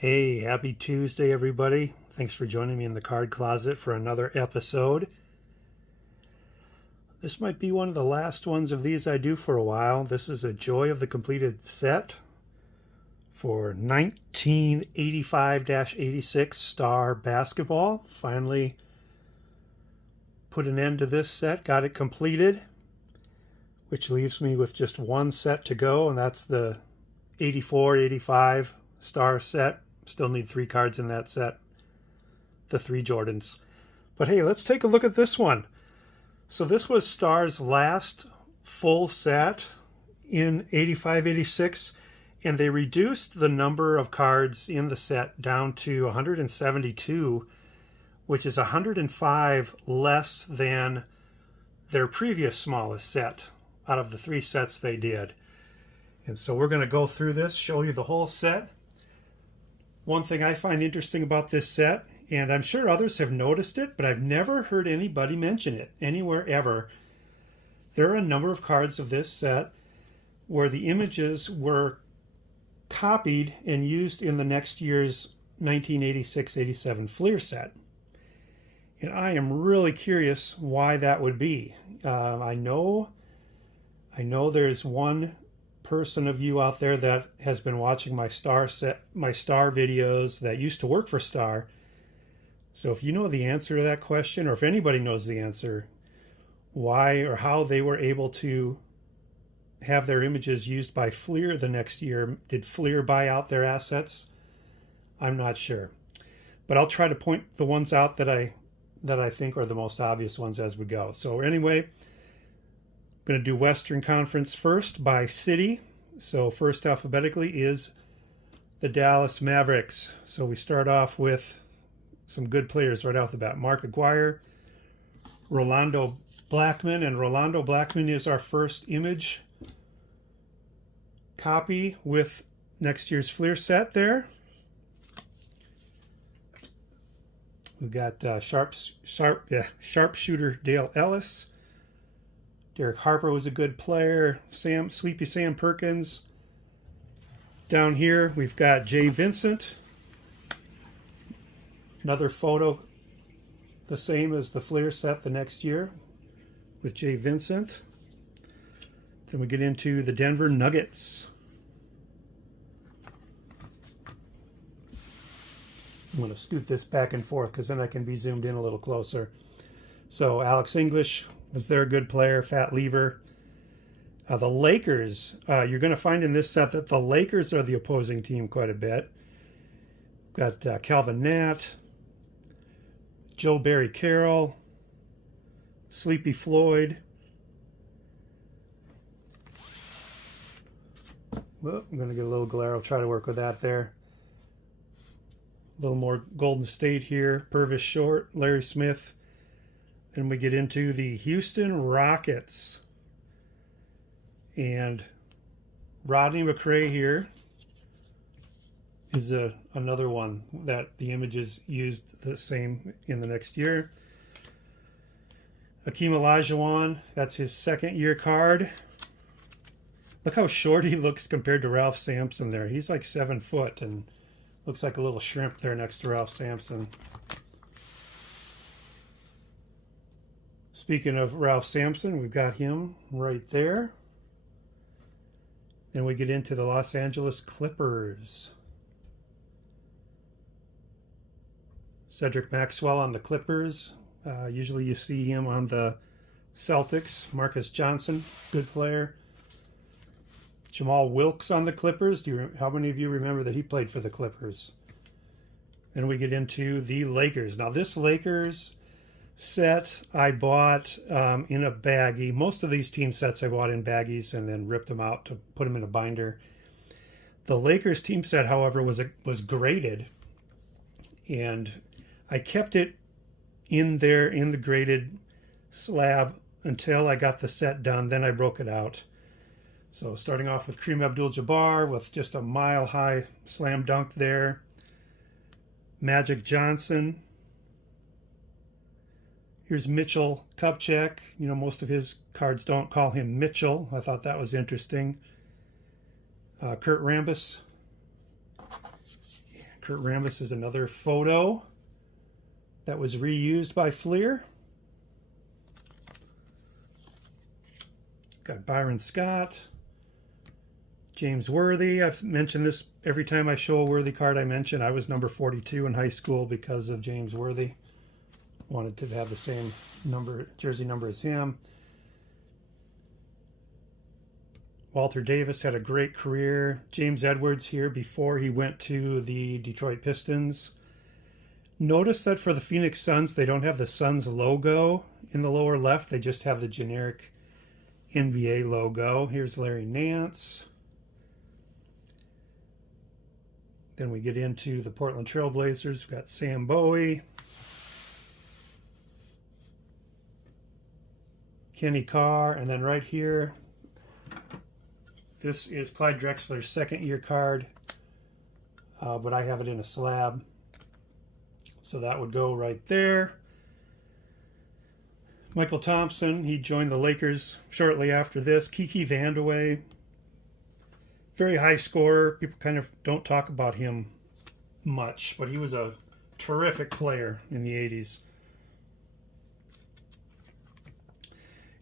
Hey, happy Tuesday, everybody. Thanks for joining me in the card closet for another episode. This might be one of the last ones of these I do for a while. This is a Joy of the Completed set for 1985-86 Star Basketball. Finally put an end to this set, got it completed, which leaves me with just one set to go, and that's the 84-85 Star set. Still need 3 cards in that set, the 3 Jordans. But hey, let's take a look at this one. So this was Star's last full set in 85-86, and they reduced the number of cards in the set down to 172, which is 105 less than their previous smallest set out of the 3 sets they did. And so we're going to go through this, show you the whole set. One thing I find interesting about this set, and I'm sure others have noticed it, but I've never heard anybody mention it anywhere ever. There are a number of cards of this set where the images were copied and used in the next year's 1986-87 Fleer set. And I am really curious why that would be. I know there's one person of you out there that has been watching my Star videos that used to work for Star. So if you know the answer to that question, or if anybody knows the answer, why or how they were able to have their images used by Fleer the next year, did Fleer buy out their assets? I'm not sure, but I'll try to point the ones out that I think are the most obvious ones as we go. So anyway, I'm going to do Western Conference first by city. So first alphabetically is the Dallas Mavericks. So we start off with some good players right off the bat. Mark Aguirre, Rolando Blackman, and Rolando Blackman is our first image copy with next year's Fleer set there. We've got sharpshooter Dale Ellis. Derek Harper was a good player. Sleepy Sam Perkins. Down here, we've got Jay Vincent. Another photo, the same as the Fleer set the next year with Jay Vincent. Then we get into the Denver Nuggets. I'm going to scoot this back and forth because then I can be zoomed in a little closer. So Alex English was their good player, Fat Lever. The Lakers, you're going to find in this set that the Lakers are the opposing team quite a bit. Got Calvin Nat, Joe Barry Carroll, Sleepy Floyd. Well, I'm going to get a little glare. I'll try to work with that there. A little more Golden State here. Purvis Short, Larry Smith. Then we get into the Houston Rockets. And Rodney McRae here is another one that the images used the same in the next year. Akeem Olajuwon, that's his second year card. Look how short he looks compared to Ralph Sampson there. He's like 7 foot and looks like a little shrimp there next to Ralph Sampson. Speaking of Ralph Sampson, we've got him right there. Then we get into the Los Angeles Clippers. Cedric Maxwell on the Clippers. Usually you see him on the Celtics. Marcus Johnson, good player. Jamal Wilkes on the Clippers. How many of you remember that he played for the Clippers? Then we get into the Lakers. Now this Lakers set I bought in a baggie. Most of these team sets I bought in baggies and then ripped them out to put them in a binder. The Lakers team set, however, was graded, and I kept it in there in the graded slab until I got the set done. Then I broke it out. So starting off with Kareem Abdul-Jabbar with just a mile-high slam dunk there. Magic Johnson. Here's Mitchell Kupchak. You know, most of his cards don't call him Mitchell. I thought that was interesting. Kurt Rambis. Kurt Rambis is another photo that was reused by Fleer. Got Byron Scott, James Worthy. I've mentioned this every time I show a Worthy card. I mention I was number 42 in high school because of James Worthy. Wanted to have the same jersey number as him. Walter Davis had a great career. James Edwards here before he went to the Detroit Pistons. Notice that for the Phoenix Suns, they don't have the Suns logo in the lower left. They just have the generic NBA logo. Here's Larry Nance. Then we get into the Portland Trail Blazers. We've got Sam Bowie, Kenny Carr, and then right here, this is Clyde Drexler's second-year card, but I have it in a slab, so that would go right there. Michael Thompson, he joined the Lakers shortly after this. Kiki Vandeweghe, very high scorer. People kind of don't talk about him much, but he was a terrific player in the 80s.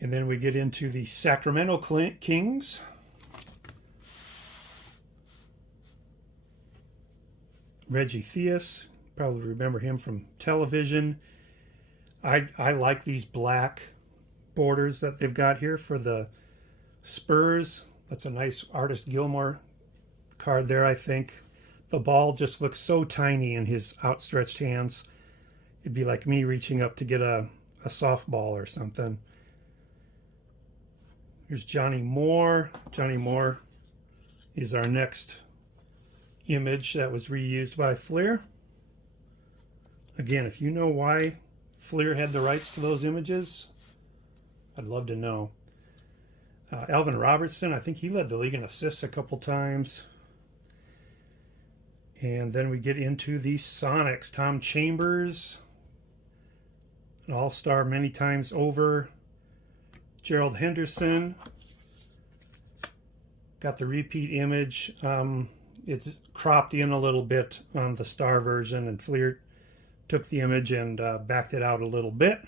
And then we get into the Sacramento Kings. Reggie Theus, probably remember him from television. I like these black borders that they've got here for the Spurs. That's a nice Artist Gilmore card there, I think. The ball just looks so tiny in his outstretched hands. It'd be like me reaching up to get a softball or something. Here's Johnny Moore. Johnny Moore is our next image that was reused by Fleer. Again, if you know why Fleer had the rights to those images, I'd love to know. Alvin Robertson, I think he led the league in assists a couple times. And then we get into the Sonics. Tom Chambers, an all-star many times over. Gerald Henderson, got the repeat image. It's cropped in a little bit on the star version, and Fleer took the image and backed it out a little bit.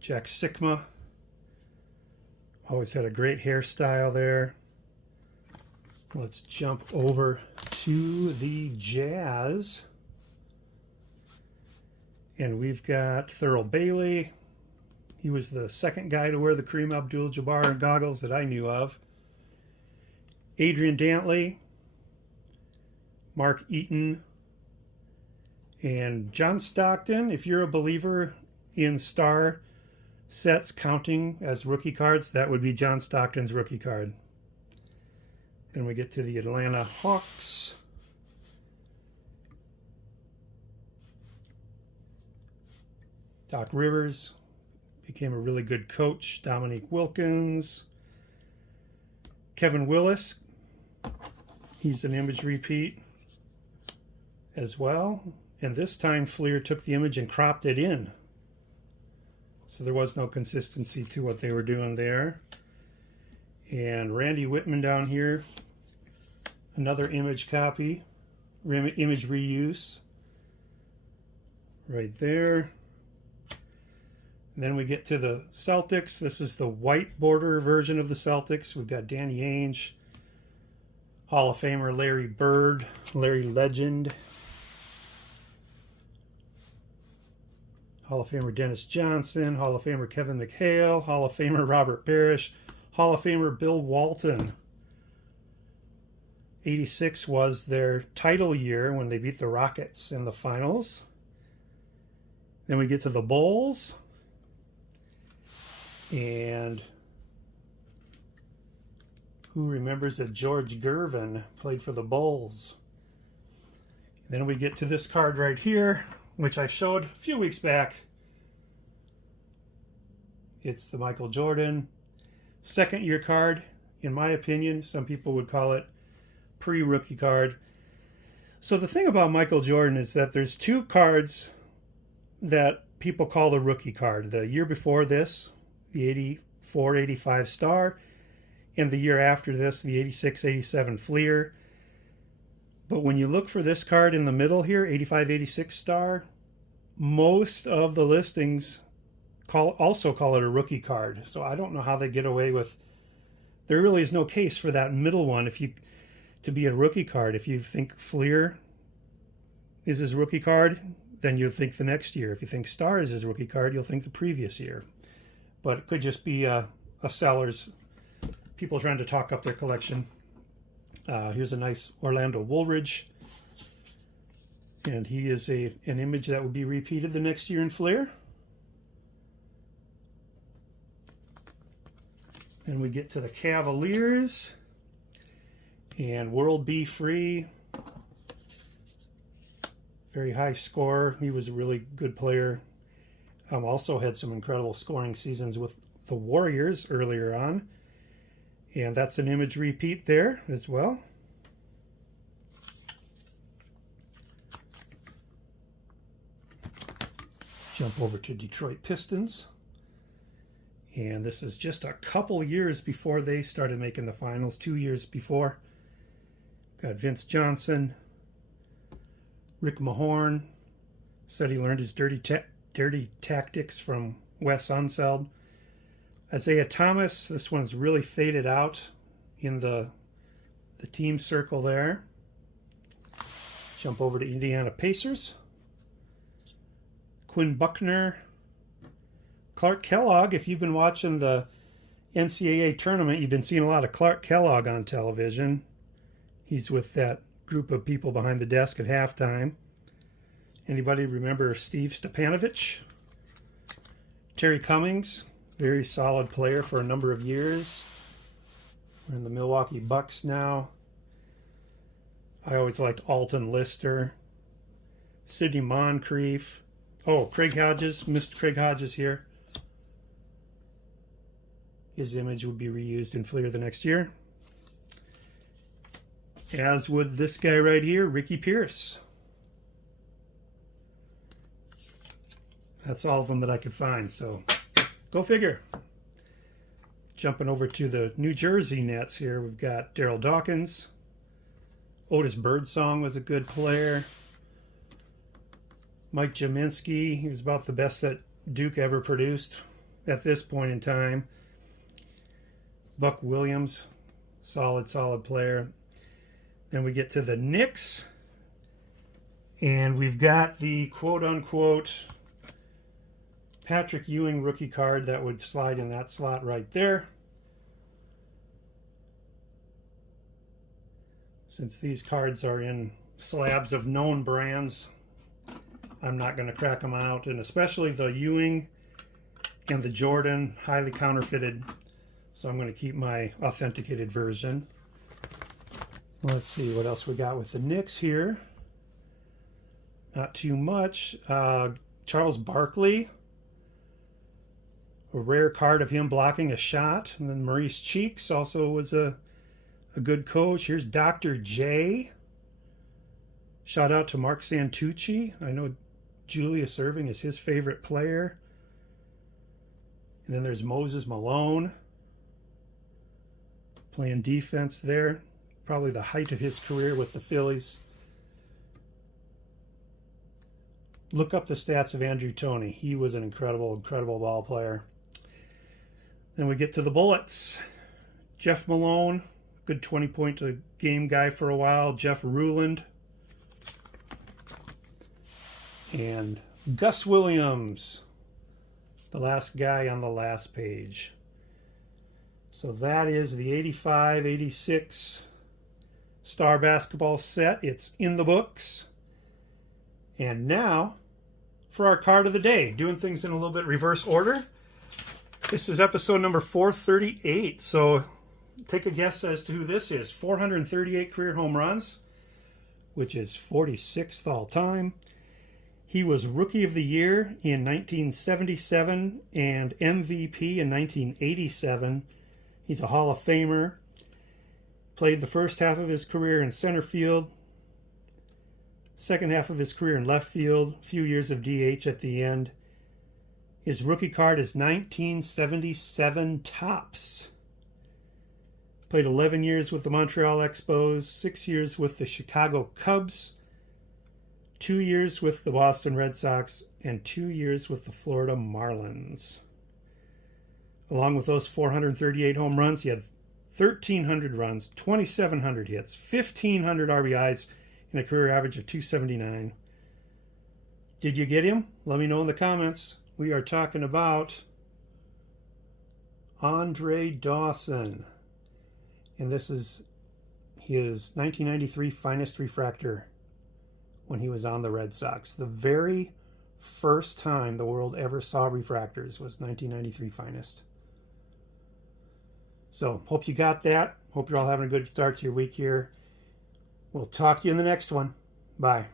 Jack Sikma, always had a great hairstyle there. Let's jump over to the Jazz. And we've got Thurl Bailey. He was the second guy to wear the Kareem Abdul-Jabbar goggles that I knew of. Adrian Dantley, Mark Eaton, and John Stockton. If you're a believer in star sets counting as rookie cards, that would be John Stockton's rookie card. Then we get to the Atlanta Hawks. Doc Rivers became a really good coach. Dominique Wilkins. Kevin Willis, he's an image repeat as well. And this time Fleer took the image and cropped it in. So there was no consistency to what they were doing there. And Randy Whitman down here, another image copy, image reuse right there. And then we get to the Celtics. This is the white border version of the Celtics. We've got Danny Ainge, Hall of Famer Larry Bird, Larry Legend, Hall of Famer Dennis Johnson, Hall of Famer Kevin McHale, Hall of Famer Robert Parrish, Hall of Famer Bill Walton. 86 was their title year when they beat the Rockets in the finals. Then we get to the Bulls. And who remembers that George Gervin played for the Bulls? Then we get to this card right here, which I showed a few weeks back. It's the Michael Jordan second year card. In my opinion, some people would call it pre-rookie card. So the thing about Michael Jordan is that there's two cards that people call the rookie card. The year before this, the 84-85 star, and the year after this, the 86-87 Fleer. But when you look for this card in the middle here, 85-86 Star, most of the listings also call it a rookie card. So I don't know how they get away with. There really is no case for that middle one to be a rookie card. If you think Fleer is his rookie card, then you'll think the next year. If you think Star is his rookie card, you'll think the previous year. But it could just be a seller's, people trying to talk up their collection. Here's a nice Orlando Woolridge. And he is an image that would be repeated the next year in Fleer. And we get to the Cavaliers. And World B. Free. Very high score. He was a really good player. Also had some incredible scoring seasons with the Warriors earlier on. And that's an image repeat there as well. Jump over to Detroit Pistons. And this is just a couple years before they started making the finals, 2 years before. Got Vince Johnson. Rick Mahorn said he learned his dirty tactics from Wes Unseld. Isaiah Thomas, this one's really faded out in the team circle there. Jump over to Indiana Pacers. Quinn Buckner. Clark Kellogg, if you've been watching the NCAA tournament, you've been seeing a lot of Clark Kellogg on television. He's with that group of people behind the desk at halftime. Anybody remember Steve Stepanovich? Terry Cummings, very solid player for a number of years. We're in the Milwaukee Bucks now. I always liked Alton Lister. Sidney Moncrief. Oh, Craig Hodges. Missed Craig Hodges here. His image would be reused in Fleer the next year. As would this guy right here, Ricky Pierce. That's all of them that I could find, so go figure. Jumping over to the New Jersey Nets here, we've got Daryl Dawkins. Otis Birdsong was a good player. Mike Jaminski, he was about the best that Duke ever produced at this point in time. Buck Williams, solid player. Then we get to the Knicks, and we've got the quote-unquote Patrick Ewing rookie card that would slide in that slot right there. Since these cards are in slabs of known brands, I'm not going to crack them out, and especially the Ewing and the Jordan, highly counterfeited, so I'm going to keep my authenticated version. Let's see what else we got with the Knicks here. Not too much. Charles Barkley. A rare card of him blocking a shot. And then Maurice Cheeks also was a good coach. Here's Dr. J. Shout out to Mark Santucci. I know Julius Erving is his favorite player. And then there's Moses Malone. Playing defense there. Probably the height of his career with the Phillies. Look up the stats of Andrew Toney. He was an incredible ball player. Then we get to the Bullets. Jeff Malone, good 20-point-a-game guy for a while. Jeff Ruland. And Gus Williams, the last guy on the last page. So that is the 85-86 Star basketball set. It's in the books. And now for our card of the day, doing things in a little bit reverse order. This is episode number 438. So take a guess as to who this is. 438 career home runs, which is 46th all time. He was Rookie of the Year in 1977 and MVP in 1987. He's a Hall of Famer. Played the first half of his career in center field, second half of his career in left field, a few years of DH at the end. His rookie card is 1977 Topps. Played 11 years with the Montreal Expos, 6 years with the Chicago Cubs, 2 years with the Boston Red Sox, and 2 years with the Florida Marlins. Along with those 438 home runs, he had 1,300 runs, 2,700 hits, 1,500 RBIs, and a career average of 279. Did you get him? Let me know in the comments. We are talking about Andre Dawson. And this is his 1993 finest refractor when he was on the Red Sox. The very first time the world ever saw refractors was 1993 finest. So, hope you got that. Hope you're all having a good start to your week here. We'll talk to you in the next one. Bye.